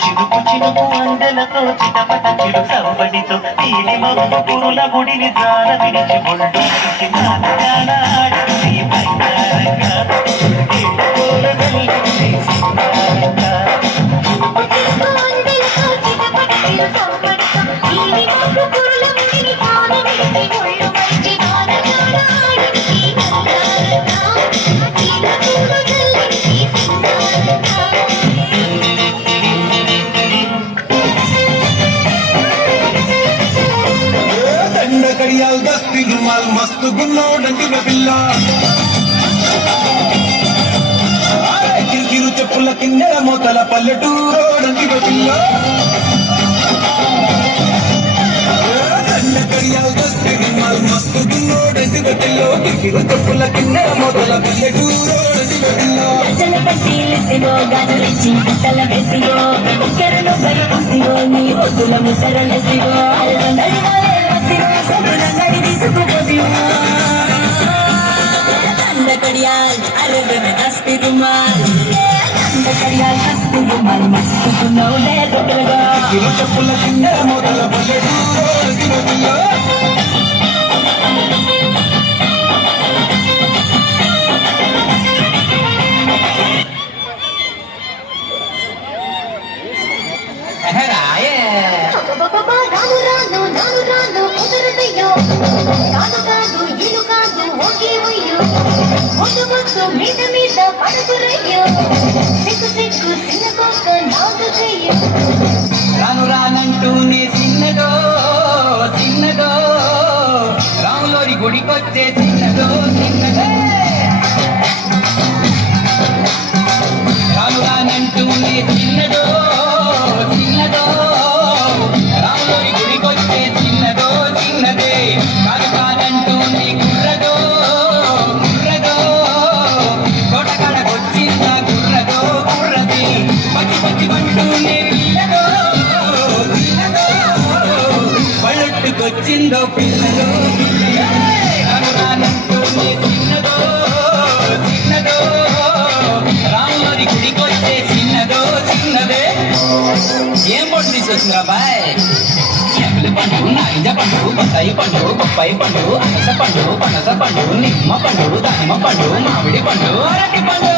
చినుకు చినుకు అందెలతో చిటపట చిరు సంబడితో నీలి మబ్బు పురుల గుడిని జార విడిచి ఒళ్ళు విడిచి నానాడింది బంగారంగా పూల వెళ్ళింది సింగారంగా कड़ियाल दस्ती रुमाल मस्त गुन्नोडंटी पिల్ల కిరు చెప్పుల కిన్నెల మోతల పల్లెటూరోడంటి పిల్ల కడియాల్ దస్తి రుమాల్ మస్తు గున్నోడంటి పిల్ల కిరు చెప్పుల కిన్నెల మోతల పల్లెటూరోడంటి పిల్ల జల పట్టిలిసిగో గాజులిచ్చి బట్టల వేసిగో కెరను బరుకుసిగో నీ ఒడ్డుల ముసరలేసిగో అలసందడిగా कड़ियाल अरे मैं दस्ती रुमाल कड़ियाल दस्ती रुमाल मस्त सुनो दे रुक लगा किलो चप्पल किन्नर मोदल बल्लेडू किलो किलो बाबा रानो रानो नानो रानो उदरदयो रानो कादू येनु कादू ओके वयो मुद्దు ముద్దు మీద మీద పడుకురయ్యో సిక్కు సిక్కు సిన్నకొక్క నాగుకయ్యో రాను రానంటూనే చిన్నదో చిన్నదో రాములోరి గుడికొచ్చే చిన్నదో చిన్నదే రాను రానంటూనే చిన్నదో చిన్నదో రాములోరి గుడికొచ్చే చిన్నదో చిన్నదే కాదు కాదంటూనే గుర్రదో గుర్రదో తోటకాడకొచ్చిందా గుర్రదో గుర్రది పచ్చి పచ్చి పంటూనే పిల్లదో పిల్లదో పళ్ళొట్టుకొచ్చిందో పిల్లదో రాను రానంటూనే చిన్నదో చిన్నదో రాములోరి గుడికొచ్చే చిన్నదో చిన్నదే ఏం పొట్టు తీసుకొచ్చిందా బాయ్ ఎమ్మెల్యే పండు నాయింజ పండు బత్తాయి పండు బొప్పాయి పండు అనస పండు పనస పండు నిమ్మ పండు దానిమ్మ పండు మామిడి పండు అరటి పండు